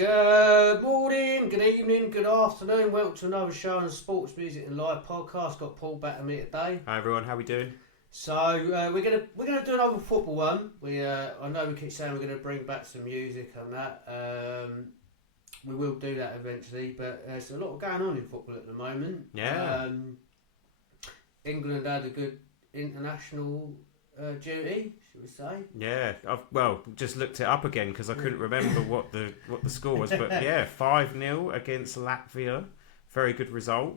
Good morning, good evening, good afternoon. Welcome to another show on the Sports Music and Live podcast. Got Paul back to me today. Hi everyone, how we doing? So we're gonna do another football one. I know we keep saying we're gonna bring back some music and that. We will do that eventually, but there's a lot going on in football at the moment. Yeah. England had a good international duty, should we say? Yeah, I've just looked it up again because I couldn't remember what the score was, but yeah, 5-0 against Latvia, very good result.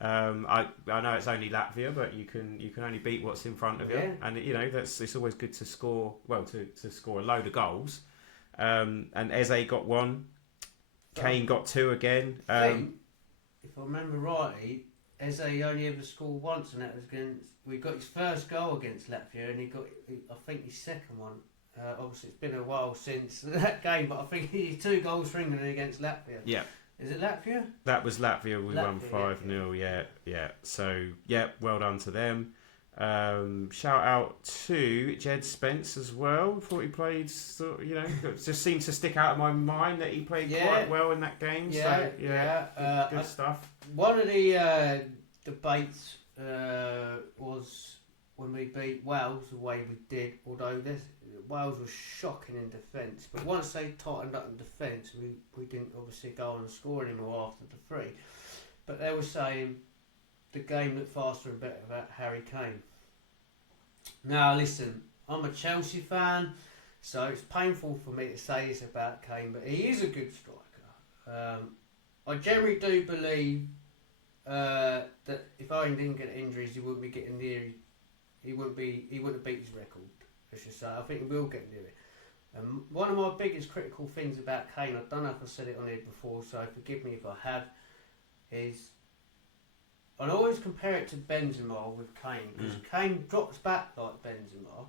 I know it's only Latvia, but you can only beat what's in front of you, and it's always good to score to score a load of goals. And Eze got one, Kane got two again. If I remember rightly, Eze only ever scored once, and that was we got his first goal against Latvia, and he got, I think, his second one. Obviously, it's been a while since that game, but I think he's 2 goals for England against Latvia. Yeah. Is it Latvia? That was Latvia. We won 5-0. Yeah. So, well done to them. Shout out to Jed Spence as well. Thought he played, it just seemed to stick out of my mind that he played quite well in that game. Good stuff. One of the debates was when we beat Wales the way we did, although Wales was shocking in defence, but once they tightened up in defence, we didn't obviously go on and score anymore after the 3. But they were saying the game looked faster and better without Harry Kane. Now listen, I'm a Chelsea fan, so it's painful for me to say this about Kane, but he is a good striker. I generally do believe that if Owen didn't get injuries, he wouldn't be getting near. He wouldn't have beat his record. I should say. I think he will get near it. One of my biggest critical things about Kane, I don't know if I said it on here before, so forgive me if I have, is I always compare it to Benzema with Kane, because Kane drops back like Benzema,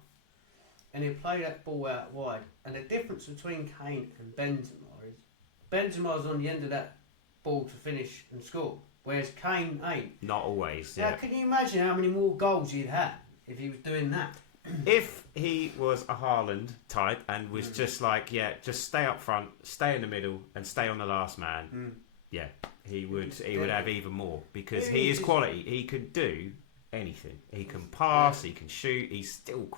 and he'll play that ball out wide. And the difference between Kane and Benzema is Benzema's on the end of that ball to finish and score, whereas Kane ain't. Not always. Now, can you imagine how many more goals he'd have if he was doing that? If he was a Haaland type and was just like, just stay up front, stay in the middle, and stay on the last man, he would have even more, because he is quality. He could do anything. He can pass, he can shoot. He's still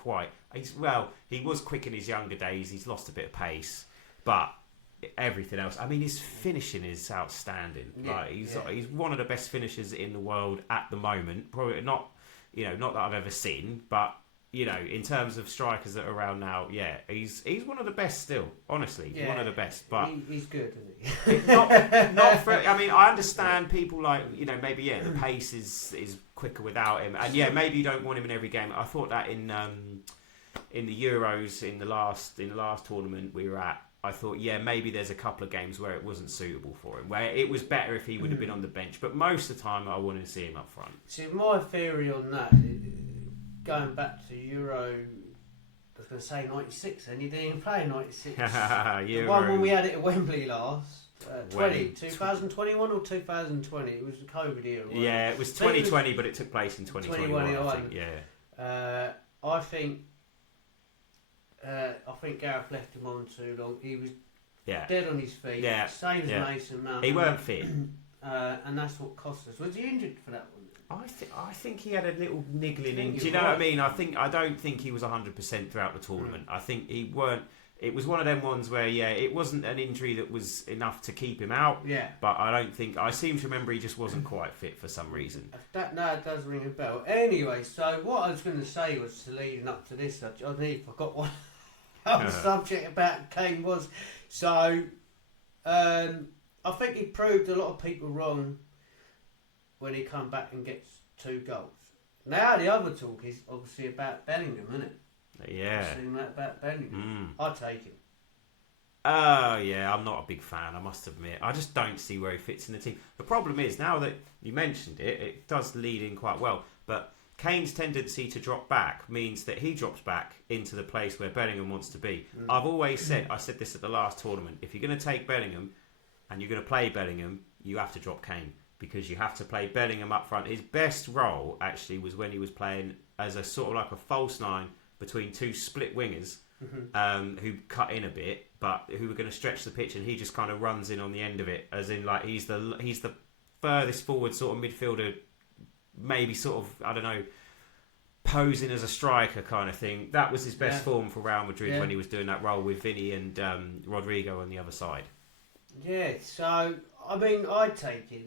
he was quick in his younger days. He's lost a bit of pace, but everything else. I mean, his finishing is outstanding. He's one of the best finishers in the world at the moment. Probably not that I've ever seen, but in terms of strikers that are around now, he's one of the best still. Honestly, one of the best. But he's good, isn't he? not for. I mean, I understand people like maybe the pace is quicker without him, and maybe you don't want him in every game. I thought that in the Euros in the last tournament we were at. I thought, maybe there's a couple of games where it wasn't suitable for him, where it was better if he would have been on the bench. But most of the time, I wanted to see him up front. See, my theory on that, going back to Euro, I was going to say 96, and you didn't even play 96. The one when we had it at Wembley last, 2021 or 2020, it was the COVID era. Yeah, it was 2020, but it took place in 2021. I think Gareth left him on too long. He was dead on his feet. Same as Mason Mount. He weren't fit. And that's what cost us. Was he injured for that one? I think he had a little niggling in. Do you know what I mean? I don't think he was 100% throughout the tournament. I think he weren't. It was one of them ones where it wasn't an injury that was enough to keep him out. Yeah. But I don't think. I seem to remember he just wasn't quite fit for some reason. That does ring a bell. Anyway, so what I was going to say was, leading up to this, I nearly forgot what the subject about Kane was. So, I think he proved a lot of people wrong when he come back and gets 2 goals. Now the other talk is obviously about Bellingham, isn't it? Yeah. Saying that about Bellingham. I'd take him. I'm not a big fan, I must admit. I just don't see where he fits in the team. The problem is, now that you mentioned it, it does lead in quite well. But Kane's tendency to drop back means that he drops back into the place where Bellingham wants to be. I've always said, I said this at the last tournament, if you're going to take Bellingham and you're going to play Bellingham, you have to drop Kane, because you have to play Bellingham up front. His best role, actually, was when he was playing as a sort of like a false 9 between 2 split wingers, who cut in a bit, but who were going to stretch the pitch, and he just kind of runs in on the end of it, as in like he's the furthest forward sort of midfielder, maybe sort of, I don't know, posing as a striker kind of thing. That was his best form for Real Madrid when he was doing that role with Vinny and Rodrigo on the other side. Yeah, so I mean, I'd take him,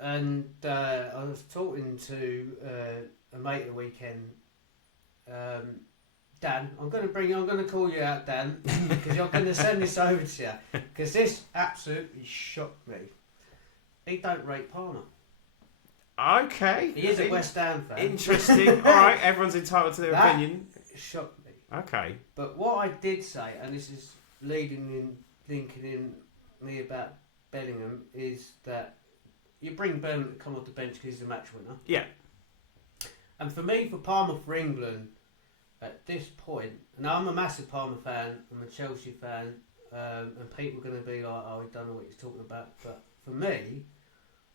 and I was talking to a mate at the weekend, Dan. I'm going to call you out, Dan, because I'm going to send this over to you, because this absolutely shocked me. He don't rate Palmer. Okay. He is a West Ham fan. Interesting. All right, everyone's entitled to their opinion. Shocked me. Okay. But what I did say, and this is linking in me about Bellingham, is that you bring Bellingham to come off the bench because he's a match winner. Yeah. And for me, for Palmer for England, at this point, and I'm a massive Palmer fan, I'm a Chelsea fan, and people are going to be like, oh, he don't know what he's talking about. But for me,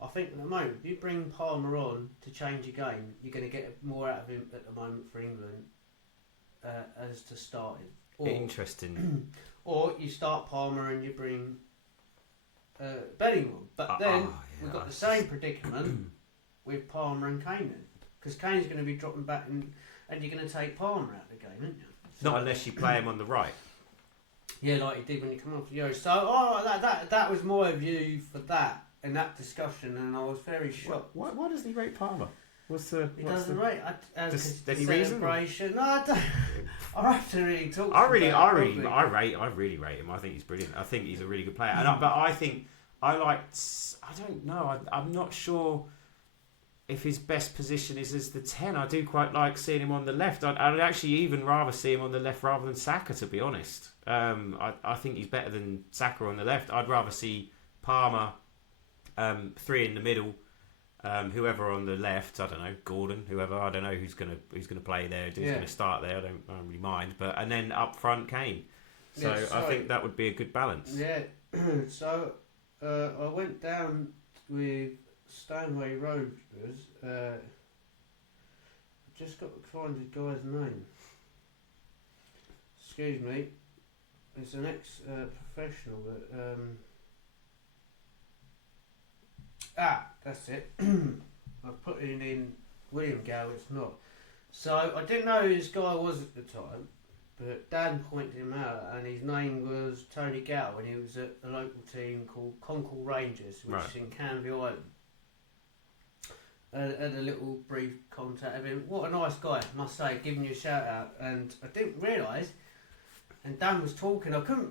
I think at the moment, if you bring Palmer on to change a game, you're going to get more out of him at the moment for England as to starting. Interesting. Or you start Palmer and you bring Bellingham. But then we've got the same predicament with Palmer and Kane then. Because Kane's going to be dropping back and you're going to take Palmer out of the game, aren't you? So, not unless you play him on the right. Yeah, like you did when you come off the Euro. So that was my view for that in that discussion, and I was very shocked. Why doesn't he rate Palmer? He doesn't rate. Any reason? No, I don't. I have to really talk. I really rate him. I think he's brilliant. I think he's a really good player. But I think I don't know. I'm not sure if his best position is as the 10. I do quite like seeing him on the left. I'd actually even rather see him on the left rather than Saka, to be honest. I think he's better than Saka on the left. I'd rather see Palmer, 3 in the middle, whoever on the left. I don't know, Gordon, whoever. I don't know who's gonna play there, who's gonna start there. I don't really mind. And then up front, Kane. So I think that would be a good balance. Yeah. So I went down with Stanway Rovers. Just got to find the guy's name. Excuse me. It's an ex-professional, but that's it. I've put it in William Gale. It's not. So I didn't know who this guy was at the time, but Dan pointed him out, and his name was Tony Gow, and he was at a local team called Conkle Rangers, which is in Canvey Island. Had a little brief contact with him. What a nice guy, must say, giving you a shout out. And I didn't realise, and Dan was talking, I couldn't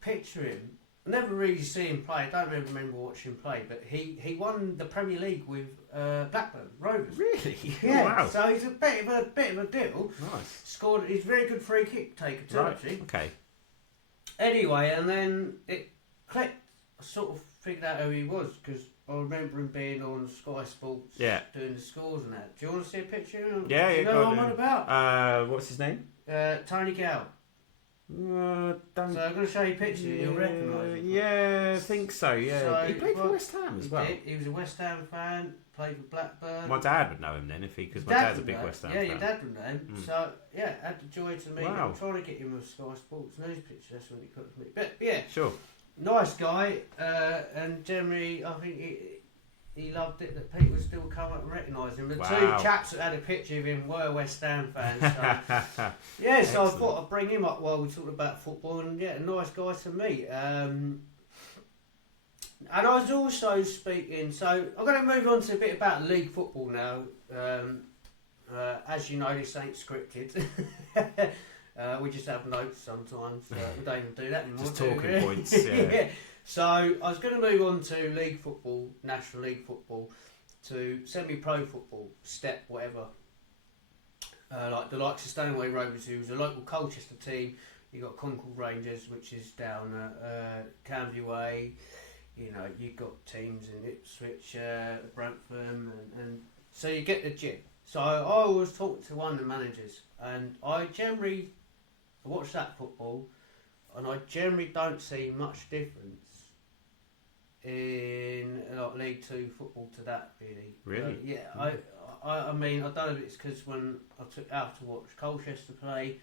picture him. I never really see him play. I don't really remember watching him play, but he won the Premier League with Blackburn Rovers. Really? Yeah. Oh, wow. So he's a bit of a deal. Nice. Scored. He's a very good free kick taker too, actually. Okay. Anyway, and then it clicked. I sort of figured out who he was because I remember him being on Sky Sports doing the scores and that. Do you want to see a picture? Yeah, Do you know what I'm on about? What's his name? Tony Gow. So I'm going to show you a picture and you'll recognise him. Yeah, I think so, yeah. So, he played for West Ham as well. He was a West Ham fan, played for Blackburn. My dad would know him then, because my dad's a big West Ham fan. Yeah, your dad would know him. So, yeah, had the joy to meet him. I'm trying to get him a Sky Sports news picture, that's when he put me. But, yeah. Sure. Nice guy, and generally, I think he loved it that people still come up and recognise him. The two chaps that had a picture of him were West Ham fans. So, yeah, so I thought I'd bring him up while we talked about football, and yeah, a nice guy to meet. And I was also speaking, so I'm going to move on to a bit about league football now. As you know, this ain't scripted. We just have notes sometimes. We don't even do that anymore. Just talking points, yeah. So I was going to move on to league football, National League football, to semi-pro football, step whatever. Like the likes of Stanway Rovers, who's a local Colchester team. You got Conkle Rangers, which is down Canvey Way. You know, you've got teams in Ipswich, Brantford, and so you get the gist. So I was talking to one of the managers, and I generally watch that football, and I generally don't see much difference in like League Two football to that really. Really? Yeah. Mm. I, I mean, I don't know if it's because when I took out to watch Colchester play,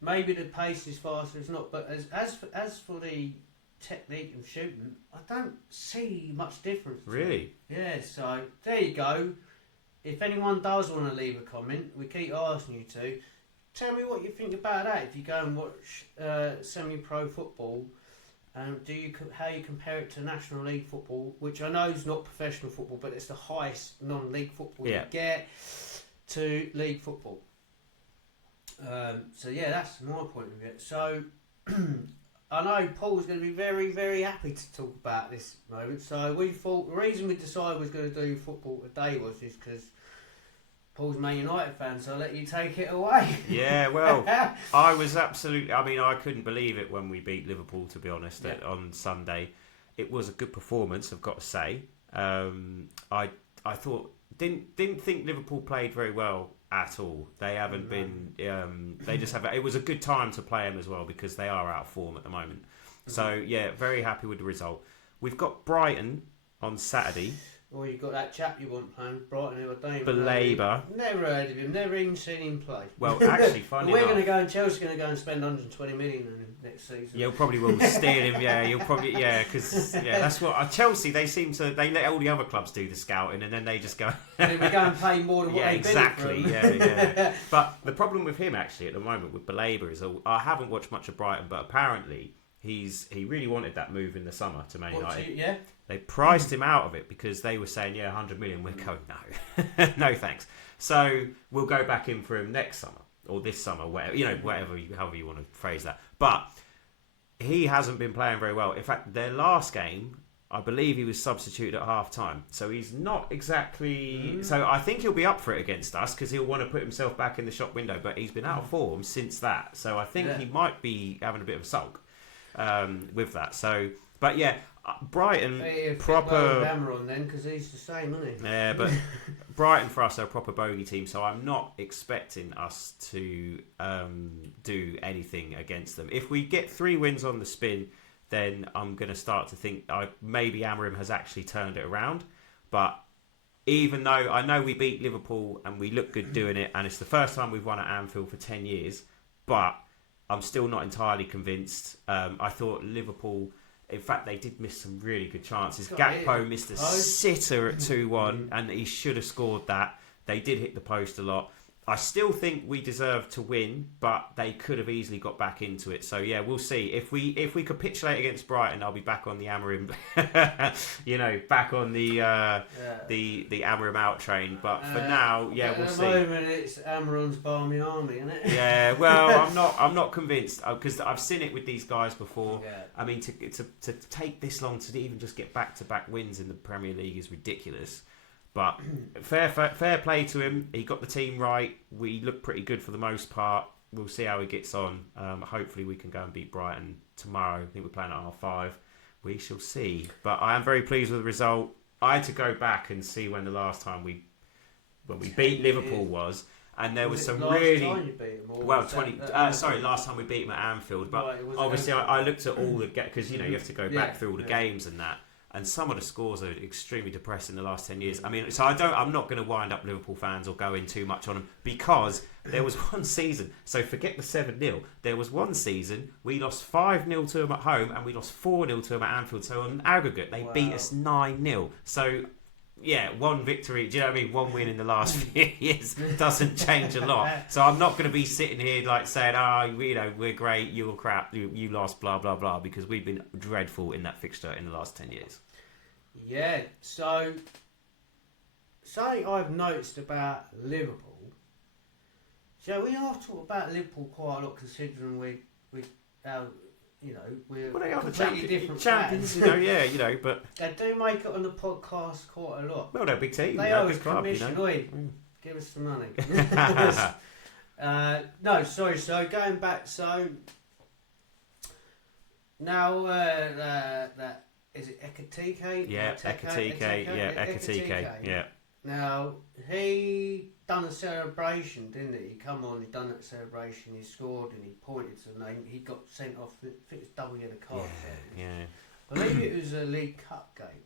maybe the pace is faster. It's not, but as for the technique of shooting, I don't see much difference. Really? Yeah. So there you go. If anyone does want to leave a comment, we keep asking you to. Tell me what you think about that. If you go and watch semi-pro football, how you compare it to National League football, which I know is not professional football, but it's the highest non-league football you get, to league football. So yeah, that's my point of view. So I know Paul's going to be very, very happy to talk about this moment. So we thought the reason we decided we was going to do football today was because Paul's Man United fan, so I'll let you take it away. Yeah, well, I was absolutely... I mean, I couldn't believe it when we beat Liverpool, to be honest, on Sunday. It was a good performance, I've got to say. I thought... Didn't think Liverpool played very well at all. They haven't been... they just have... It was a good time to play them as well, because they are out of form at the moment. So, yeah, very happy with the result. We've got Brighton on Saturday. Or you've got that chap you want playing, Brighton, who I don't For Labour. Never heard of him, never even seen him play. Well, actually, funny We're enough... going to go, and Chelsea's going to go and spend 120 million on him next season. You'll probably will steal him, yeah. You'll probably, yeah, because that's what Chelsea. They seem to let all the other clubs do the scouting, and then they just go. And then we go and pay more than what they exactly, bid for him. yeah. But the problem with him actually at the moment with Baleba is I haven't watched much of Brighton, but apparently he really wanted that move in the summer to Man United. Yeah. They priced him out of it because they were saying, 100 million. We're going, no, no thanks. So we'll go back in for him next summer or this summer, whatever, however you want to phrase that. But he hasn't been playing very well. In fact, their last game, I believe he was substituted at half time. So he's not exactly... So I think he'll be up for it against us because he'll want to put himself back in the shop window. But he's been out of form since that. So I think he might be having a bit of a sulk with that. So, but yeah, Brighton proper Cameron then, because he's the same, isn't he? Yeah, but Brighton for us are a proper bogey team, so I'm not expecting us to do anything against them. If we get 3 wins on the spin, then I'm going to start to think maybe Amorim has actually turned it around. But even though I know we beat Liverpool and we look good doing it, and it's the first time we've won at Anfield for 10 years, but I'm still not entirely convinced. I thought Liverpool... In fact, they did miss some really good chances. Gakpo missed a sitter at 2-1, and he should have scored that. They did hit the post a lot. I still think we deserve to win, but they could have easily got back into it. So yeah, we'll see. If we capitulate against Brighton, I'll be back on the Amorim, back on the Amorim out train. But for now, we'll see. At the moment, it's Amorim's Barmy Army, isn't it? Yeah, well, I'm not convinced because I've seen it with these guys before. Yeah. I mean, to take this long to even just get back-to-back wins in the Premier League is ridiculous. But fair play to him. He got the team right. We look pretty good for the most part. We'll see how he gets on. Hopefully we can go and beat Brighton tomorrow. I think we're playing at 5:30. We shall see. But I am very pleased with the result. I had to go back and see when the last time we beat Liverpool was. And there was some really... Time you beat them, last time we beat them at Anfield. But obviously I looked at all the... Because, you have to go back through all the games and that. And some of the scores are extremely depressing in the last 10 years. I mean, so I'm not going to wind up Liverpool fans or go in too much on them because there was one season. So forget the 7-0. There was one season we lost 5-0 to them at home and we lost 4-0 to them at Anfield. So on aggregate, they beat us 9-0. So yeah, one victory. Do you know what I mean? One win in the last few years doesn't change a lot. So I'm not going to be sitting here like saying, we're great, you're crap, you lost, blah, blah, blah, because we've been dreadful in that fixture in the last 10 years. Yeah, so something I've noticed about Liverpool. So we have talked about Liverpool quite a lot considering we're they are completely different champions, but they do make it on the podcast quite a lot. Well, they're a big team. They are a big club, give us the money. No, sorry. So going back, now that is it Ekitike? Yeah, Ekitike. Yeah. Now he done a celebration, didn't he? He come on, he done that celebration, he scored and he pointed to the name. He got sent off. I think it was double yellow card. Yeah. I believe it was a League Cup game,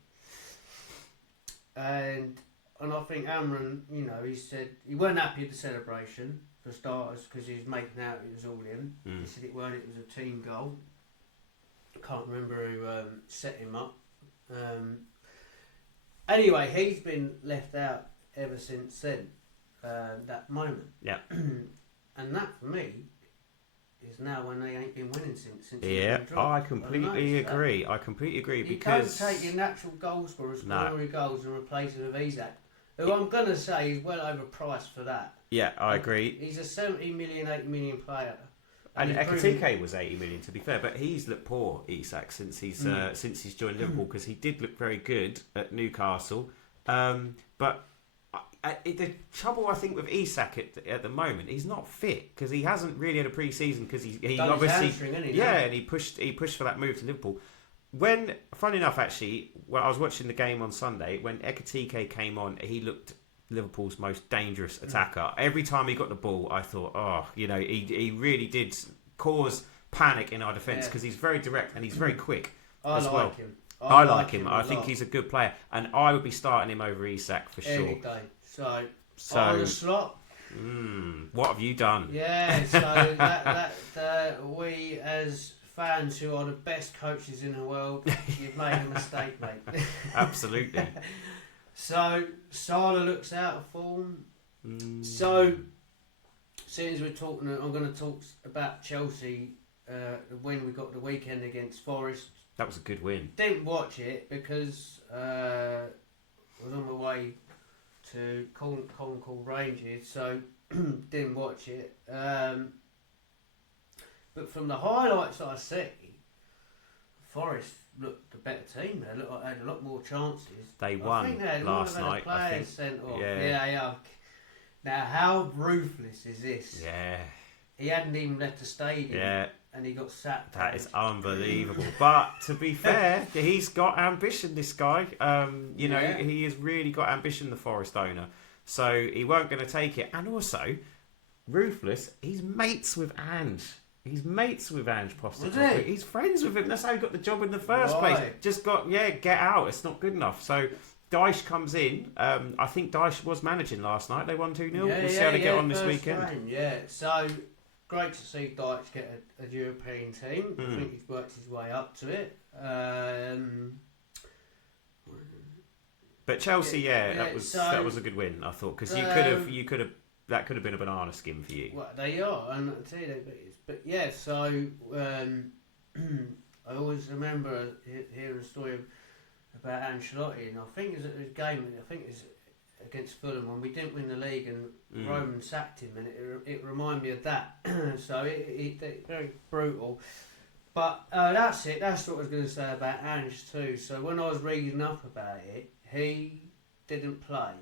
and I think Amorim, he said he weren't happy with the celebration, for starters, because he was making out it was all him. He said it weren't, it was a team goal. Can't remember who set him up. Anyway, he's been left out ever since then, that moment. Yeah. And that, for me, is now when they ain't been winning since. Yeah, I completely agree. I completely agree, because you can't take your natural goal scorer, scoring goals, and replace him with Isak, who I'm going to say is well overpriced for that. Yeah, I agree. He's a 70 million, 80 million player. And Ekitike was 80 million, to be fair, but he's looked poor, Isak, since he's joined Liverpool, because he did look very good at Newcastle. But the trouble, I think, with Isak at the moment, he's not fit, because he hasn't really had a pre-season, because he obviously and he pushed for that move to Liverpool. When, funny enough, actually, when I was watching the game on Sunday, when Ekitike came on, he looked Liverpool's most dangerous attacker. Every time he got the ball, I thought, he really did cause panic in our defence, because he's very direct and he's very quick as well. I like him. I think he's a good player, and I would be starting him over Isak for sure. Every day. So on the slot. What have you done? Yeah, so that we as fans who are the best coaches in the world, you've made a mistake, mate. Absolutely. So Salah looks out of form. So since we're talking, I'm going to talk about Chelsea. The win we got the weekend against Forest. That was a good win. Didn't watch it because I was on my way to Concord Rangers, so didn't watch it. But from the highlights I see, Forest looked the better team. They had a lot more chances. They won last night, I think. Sent off. Yeah. Now, how ruthless is this? Yeah. He hadn't even left the stadium. Yeah. And he got sacked. That is unbelievable. But to be fair, he's got ambition, this guy. He has really got ambition, the Forest owner. So he weren't going to take it. And also, ruthless, he's mates with Ange. He's mates with Ange Postecoglou. He's friends with him. That's how he got the job in the first place. Just get out. It's not good enough. So Dyche comes in. I think Dyche was managing last night. They won 2-0. We'll see how they get on this weekend. So great to see Dyche get a European team. I think he's worked his way up to it. But Chelsea, that was a good win, I thought, because you could have that could have been a banana skin for you. Well, they are, and I tell you, but yeah. So I always remember hearing a story about Ancelotti, and I think it was at his game. I think it was against Fulham when we didn't win the league, and Roman sacked him, and it reminded me of that. So it very brutal. But that's it. That's what I was going to say about Ange too. So when I was reading up about it, he didn't play.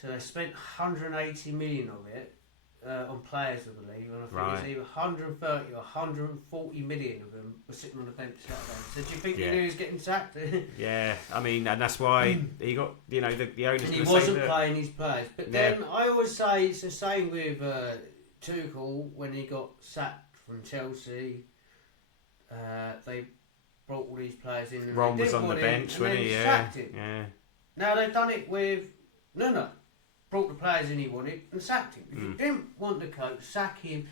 So they spent 180 million of it on players, I believe, and I think it was either 130 or 140 million of them were sitting on the bench Saturday. So do you think he knew he was getting sacked? Yeah, I mean, and that's why he got, the owners. And he wasn't playing his players. But then I always say it's the same with Tuchel when he got sacked from Chelsea. They brought all these players in. And Ron was on the bench when he sacked him. Yeah. Now they've done it with brought the players in he wanted and sacked him. If you didn't want the coach, sack him,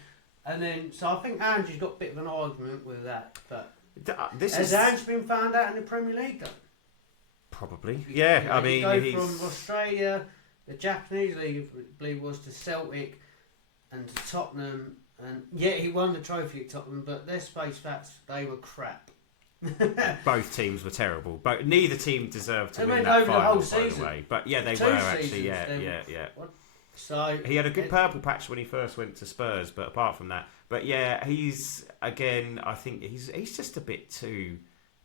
and then so I think Ange's got a bit of an argument with that. But has Ange been found out in the Premier League though? Probably. Yeah, I mean, he's from Australia, the Japanese league, I believe it was, to Celtic and to Tottenham. And yeah, he won the trophy at Tottenham, but their space bats, they were crap. Both teams were terrible, but neither team deserved to win final, that final, by the way. But yeah, they were actually, yeah. So he had a good purple patch when he first went to Spurs, but apart from that, but yeah, he's again. I think he's just a bit too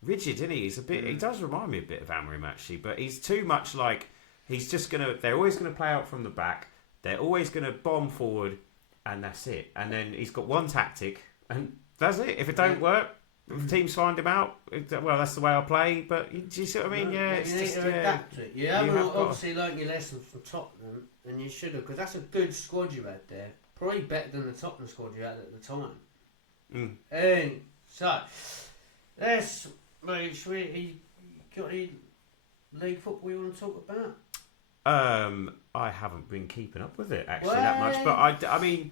rigid, isn't he? He's a bit. He does remind me a bit of Amorim actually, but he's too much like he's just gonna. They're always gonna play out from the back. They're always gonna bomb forward, and that's it. And then he's got one tactic, and that's it. If it don't work. If teams find him out, well, that's the way I play. But do you see what I mean? Yeah, it's you need to adapt to it. You haven't obviously learnt your lessons from Tottenham, and you should have, because that's a good squad you had there. Probably better than the Tottenham squad you had at the time. And so, let's move. Got any league football you want to talk about? I haven't been keeping up with it actually that much, but I mean,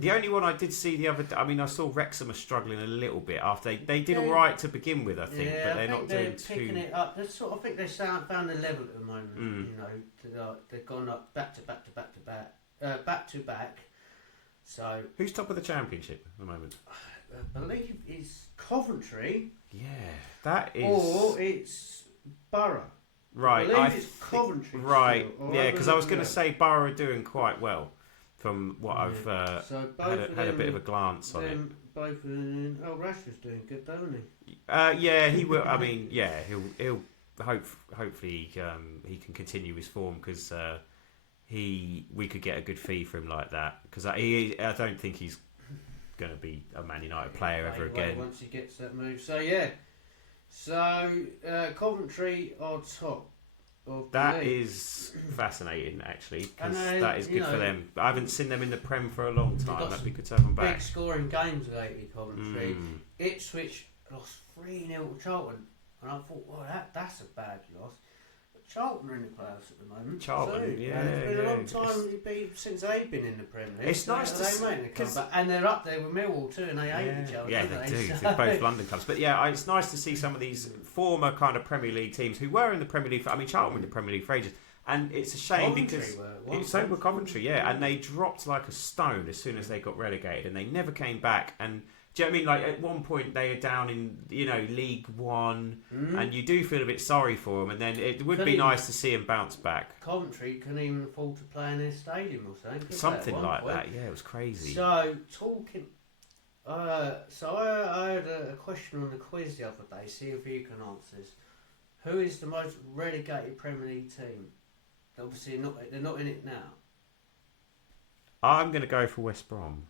the only one I did see the other, I mean, I saw Wrexham are struggling a little bit after they did all right to begin with, I think, but they're not doing picking too. It up. They're sort of, I think they found a level at the moment. You know, they've gone up back to back. So Who's top of the Championship at the moment? I believe it's Coventry. Yeah, that is. Or it's Borough. Right, I believe it's Coventry. Right, still, yeah, because I was going to say Borough are doing quite well from what I've had a bit of a glance on it. Both of them, Rashford's doing good, don't he? Yeah, he will. I mean, yeah, he'll hopefully he can continue his form because we could get a good fee for him like that because I don't think he's going to be a Man United player ever again once he gets that move. So yeah, Coventry are top. That is fascinating, actually, because that is good for them. I haven't seen them in the Prem for a long time. That'd be good to have them back. Big scoring games lately, Coventry. Ipswich lost 3-0 to Charlton, and I thought, well, that's a bad loss. But Charlton are in the playoffs at the moment. Charlton, yeah. It's been a long time since they've been in the Premier League. It's nice to see. And they're up there with Millwall too, and they hate each other. Yeah, they do. They're both London clubs. But yeah, it's nice to see some of these former kind of Premier League teams who were in the Premier League. I mean, Charlton were in the Premier League for ages. And it's a shame because so were Coventry, yeah. And they dropped like a stone as soon as they got relegated, and they never came back. And do you know what I mean? Like at one point they are down in League One, and you do feel a bit sorry for them. And then it would be nice to see them bounce back. Coventry couldn't even afford to play in their stadium or something. Something like that. Yeah, it was crazy. So talking. So I had a question on the quiz the other day. See if you can answer this. Who is the most relegated Premier League team? Obviously, they're not in it now. I'm going to go for West Brom.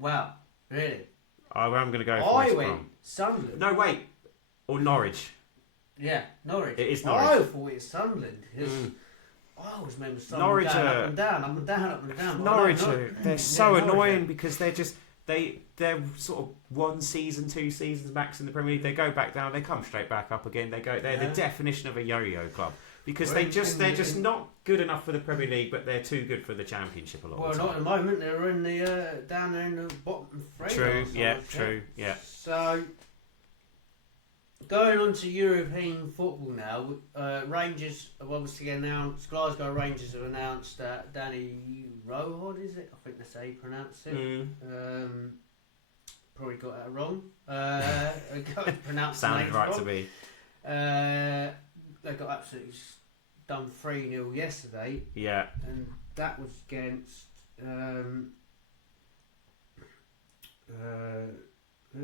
Wow, really? I'm going to go for West Brom. Sunderland. No, wait. Or Norwich. Yeah, Norwich. It is Norwich. I thought it was Sunderland. I always remember Sunderland going up and down, up and down, up and down. Norwich, they're so annoying because they're just... They're sort of 1 season, 2 seasons max in the Premier League. They go back down, they come straight back up again. They're the definition of a yo-yo club because they're just not good enough for the Premier League, but they're too good for the Championship a lot of the time. Well, not at the moment. They're in the down there in the bottom three. True, yeah. So going on to European football now, Rangers have obviously announced. Glasgow Rangers have announced that Danny Rohod, is it? I think that's how you pronounce it. Probably got that wrong. Sounded right to me. They got absolutely done 3-0 yesterday. Yeah. And that was against who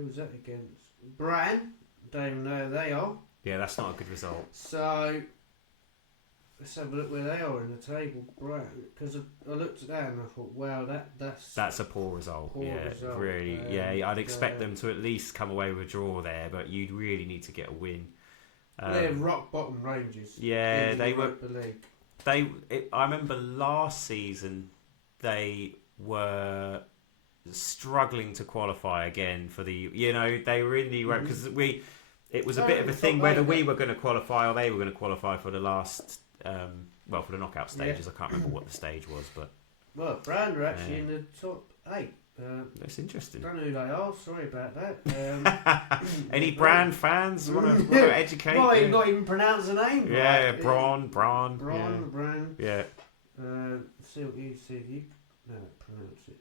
was that against? Bran. Don't even know who they are. Yeah, that's not a good result. So let's have a look where they are in the table, right? Because I looked at that and I thought, wow, that's a poor result. Result. Really. I'd expect them to at least come away with a draw there, but you'd really need to get a win. They're rock bottom Rangers. Yeah, they were. League. I remember last season they were struggling to qualify again for the. They were in the because It was a bit of a thing whether we were going to qualify or they were going to qualify for the last, for the knockout stages. I can't remember what the stage was, but Brand are actually in the top 8. That's interesting. Don't know who they are. Sorry about that. Any Brand fans want to educate? Not even pronounce the name. Yeah, right? Brand. Brand. Yeah. See if you pronounce it.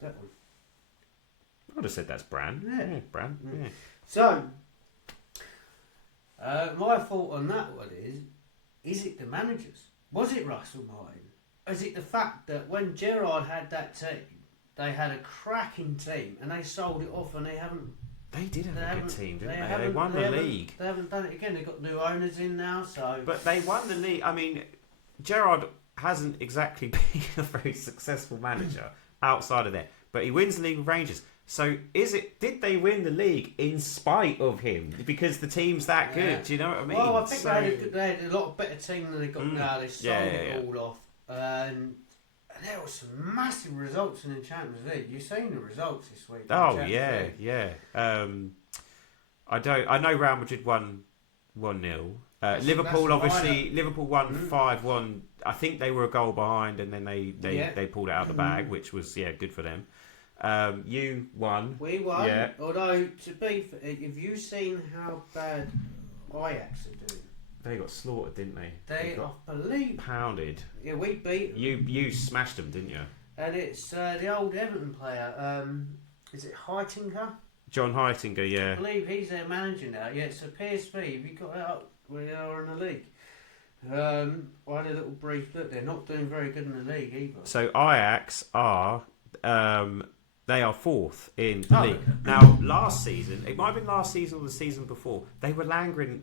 That one. I would have said that's Brand. Yeah, Brand. Yeah. So, my thought on that one is it the managers? Was it Russell Martin? Is it the fact that when Gerrard had that team, they had a cracking team and they sold it off and they haven't... They did have a good team, didn't they? They won the league. They haven't done it again. They've got new owners in now, so... But they won the league. I mean, Gerrard hasn't exactly been a very successful manager outside of there. But he wins the league with Rangers. So did they win the league in spite of him? Because the team's that good, do you know what I mean? Well, I think they had a lot better team than they got now. They sold it all off. And there were some massive results in the Champions League. You've seen the results this week. Oh, yeah. I know Real Madrid won 1-0. That's Liverpool, a obviously, minor. Liverpool won 5-1. I think they were a goal behind, and then they pulled it out of the bag, which was good for them. You won. We won. Yeah. Although, to be fair, have you seen how bad Ajax are doing? They got slaughtered, didn't they? They got I believe. pounded. Yeah, we beat them. You smashed them, didn't you? And it's the old Everton player. Is it Heitinga? John Heitinger, yeah. I believe he's their manager now. Yeah, so PSV, have you got that up? We are in the league. I had a little brief look. They're not doing very good in the league either. So Ajax are they are fourth in the league. Now, last season, it might have been last season or the season before, they were langering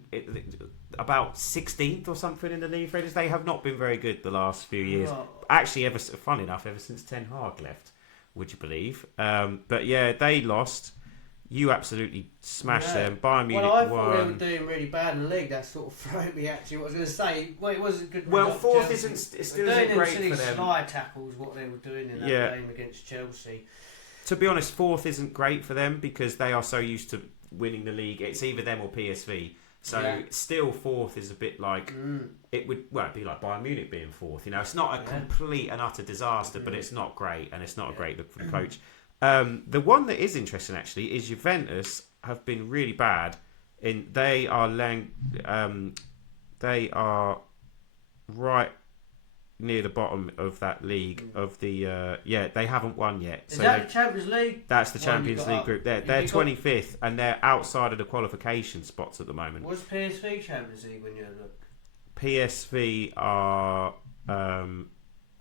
about 16th or something in the league. They have not been very good the last few years. Actually, fun enough, ever since Ten Hag left, would you believe? But yeah, they lost. You absolutely smashed them. Bayern Munich I thought won. they were doing really bad in the league. That sort of threw me, actually. What I was going to say, well, it wasn't good. Well, fourth still isn't great for them. Slide tackles, what they were doing in that game against Chelsea. To be honest, fourth isn't great for them because they are so used to winning the league. It's either them or PSV. So still fourth is a bit like it would. Well, it'd be like Bayern Munich being fourth. You know, it's not a complete and utter disaster, but it's not great, and it's not a great look for the coach. The one that is interesting actually is Juventus have been really bad. They are right near the bottom of that league of the they haven't won yet. Is that the Champions League? That's the Champions League group. They're 25th and they're outside of the qualification spots at the moment. Was PSV Champions League when you look? PSV are oh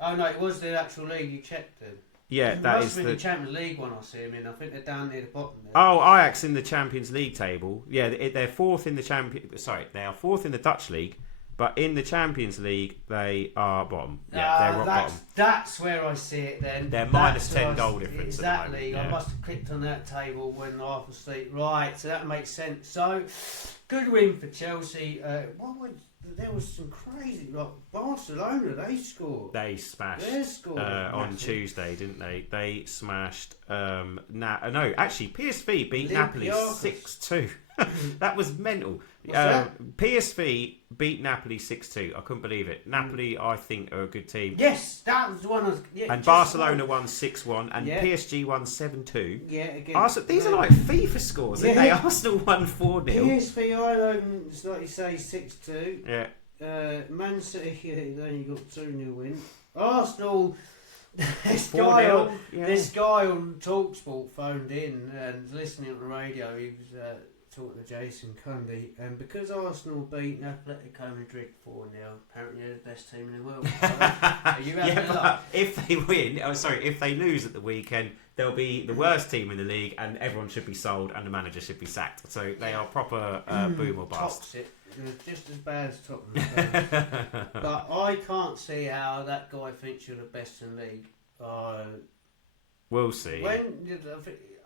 no, it was the actual league you checked then. Yeah, that is the Champions League one I see them in. I think they're down near the bottom there. Oh, Ajax in the Champions League table. Yeah, they're fourth in the they are fourth in the Dutch league, but in the Champions League they are bottom. Yeah, they're rock bottom. That's where I see it then. They're minus 10 goal difference. Exactly. I must have clicked on that table when I was asleep. Right, so that makes sense. So, good win for Chelsea. There was some crazy, like Barcelona, they scored. They smashed on Tuesday, didn't they? They smashed. Actually, PSV beat Napoli 6-2. That was mental. PSV beat Napoli 6-2. I couldn't believe it. Napoli, I think, are a good team. Yes, that was the one. And Barcelona won 6-1, and PSG won 7-2. Yeah, again. These are like FIFA scores, aren't they? Arsenal won 4-0. PSV Eindhoven, like you say, 6-2. Yeah. Man City, they only got 2-0 win. Arsenal. This guy on TalkSport phoned in and was listening on the radio. He was talking to Jason Cundy, and because Arsenal beat Atletico Madrid 4-0, apparently they're the best team in the world. Are you having a laugh? If they win, if they lose at the weekend, they'll be the worst team in the league, and everyone should be sold, and the manager should be sacked. So they are proper boom or bust. Toxic. Just as bad as Tottenham. But I can't see how that guy thinks you're the best in the league. We'll see.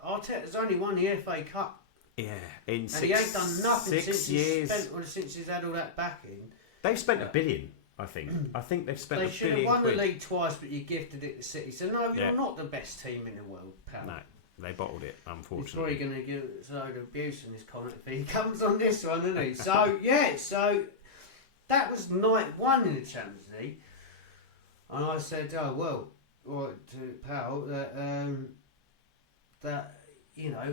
Arteta's only won the FA Cup. Yeah, he ain't done nothing since he's had all that backing. They've spent $1 billion, I think. I think they've spent $1 billion. They should have won the league twice, but you gifted it to City. So no, you're not the best team in the world, pal. No, they bottled it, unfortunately. He's probably going to give a load of abuse in his comment if he comes on this one, isn't he? So that was night one in the Champions League, and I said, to pal that.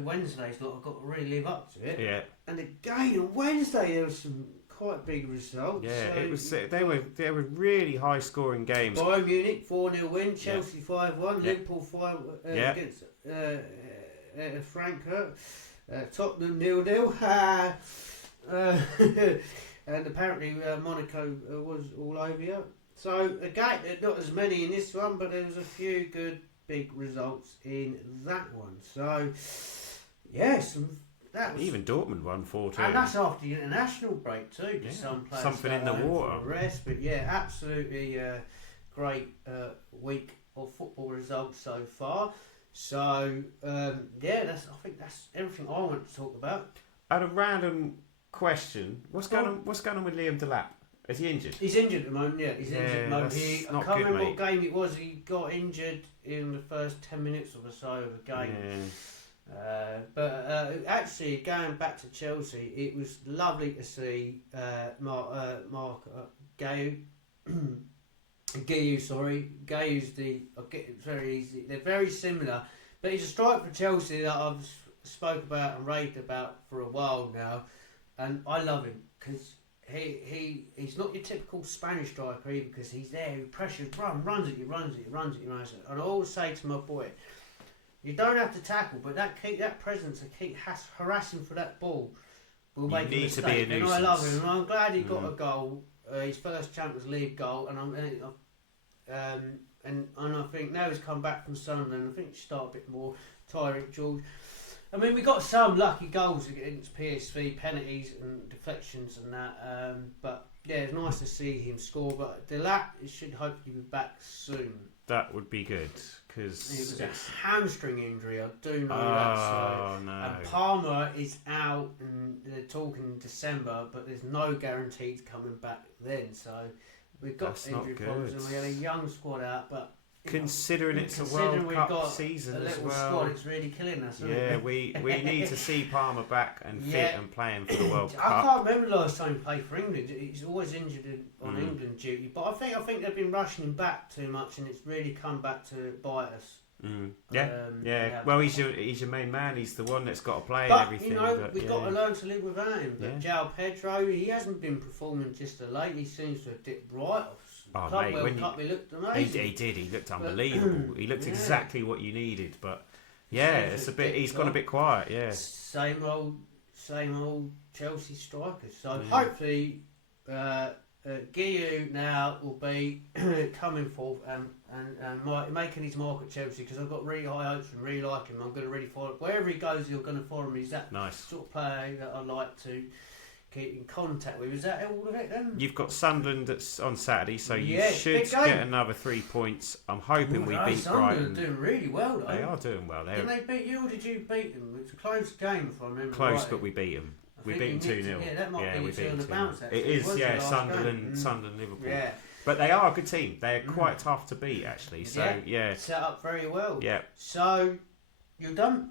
Wednesday's lot. I've got to really live up to it. Yeah. And again on Wednesday there was some quite big results. Yeah, it was. They were really high scoring games. Bayern Munich 4-0 win, Chelsea 5-1, Liverpool 5 against Frankfurt, Tottenham 0-0. And apparently Monaco was all over you. So again, not as many in this one, but there was a few good big results in that one. So yes, that was even Dortmund won 4-2, and that's after the international break too. Some players something in the water. The rest, but yeah, absolutely great week of football results so far. So I think that's everything I want to talk about. I had a random question. What's going on with Liam Delap? Is he injured? He's injured at the moment, yeah. He's injured at the moment. I can't remember what game it was. He got injured in the first 10 minutes or so of the game. But actually, going back to Chelsea, it was lovely to see Mark Gayu. Gayu's it's very easy. They're very similar, but he's a striker for Chelsea that I've spoke about and raved about for a while now, and I love him because he's not your typical Spanish striker either, because he's there, he pressures, runs at you. And I always say to my boy, you don't have to tackle, but that presence to keep harassing for that ball will make a mistake. To be a nuisance. And I love him, and I'm glad he got a goal, his first Champions League goal, and I think now he's come back from Sunderland. I think he should start a bit more. Tyreek George. I mean, we got some lucky goals against PSV, penalties and deflections and that. But yeah, it's nice to see him score. But Delap should hopefully be back soon. That would be good, because it was a hamstring injury. I do know that. So. No. And Palmer is out, and they're talking December, but there's no guarantees coming back then. So we've got injury problems, and we had a young squad out, but. Considering it's a World Cup season as well, squad, it's really killing us. Yeah, we need to see Palmer back and fit and playing for the World Cup. I can't remember the last time he played for England. He's always injured on England duty, but I think they've been rushing him back too much, and it's really come back to bite us. Yeah. Well, he's your main man. He's the one that's got to play but, and everything. We've got to learn to live without him. But João Pedro, he hasn't been performing just of late. He seems to have dipped right off. Cup, he looked amazing. He did. He looked unbelievable. He looked exactly what you needed. But it's a bit. He's gone a bit quiet. Yeah. Same old Chelsea strikers. So hopefully, Guiu now will be coming forth and making his mark at Chelsea, because I've got really high hopes and really like him. I'm going to really follow wherever he goes. You're going to follow him. He's that sort of player that I like to keep in contact with. Is that all of it then? You've got Sunderland that's on Saturday, so you should get another 3 points. I'm hoping we beat Brighton. Sunderland are doing really well though. They are doing well. Didn't they beat you, or did you beat them? It was a close game if I remember close, right. But we beat them. We beat them 2-0. Yeah, that might be a bounce. It is, Sunderland, Liverpool. Yeah. But they are a good team. They're quite tough to beat, actually. So set up very well. Yeah. So you're done.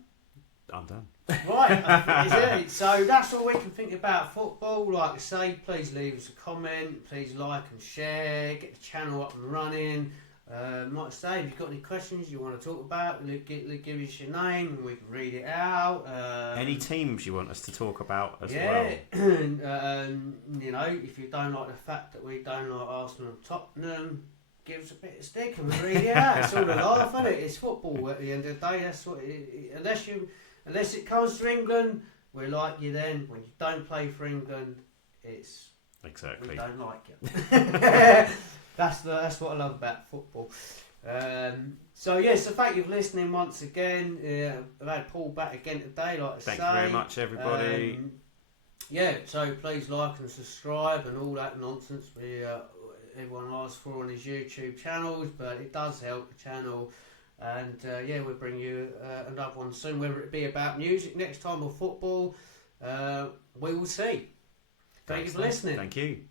I'm done. Right, so that's all we can think about football. Like I say, please leave us a comment, please like and share, get the channel up and running. Like I say, if you've got any questions you want to talk about, give us your name and we can read it out. Any teams you want us to talk about as well. If you don't like the fact that we don't like Arsenal and Tottenham, give us a bit of stick and we'll read it out. It's all a laugh, isn't it? It's football at the end of the day. That's what unless it comes to England, we're like you then. When you don't play for England, it's exactly we don't like you. That's what I love about football. So thank you for listening once again. I've had Paul back again today, like I say. Thank you very much, everybody. So please like and subscribe and all that nonsense everyone asks for on his YouTube channels, but it does help the channel. And we'll bring you another one soon, whether it be about music next time or football. We will see. Thank you for listening. Thank you.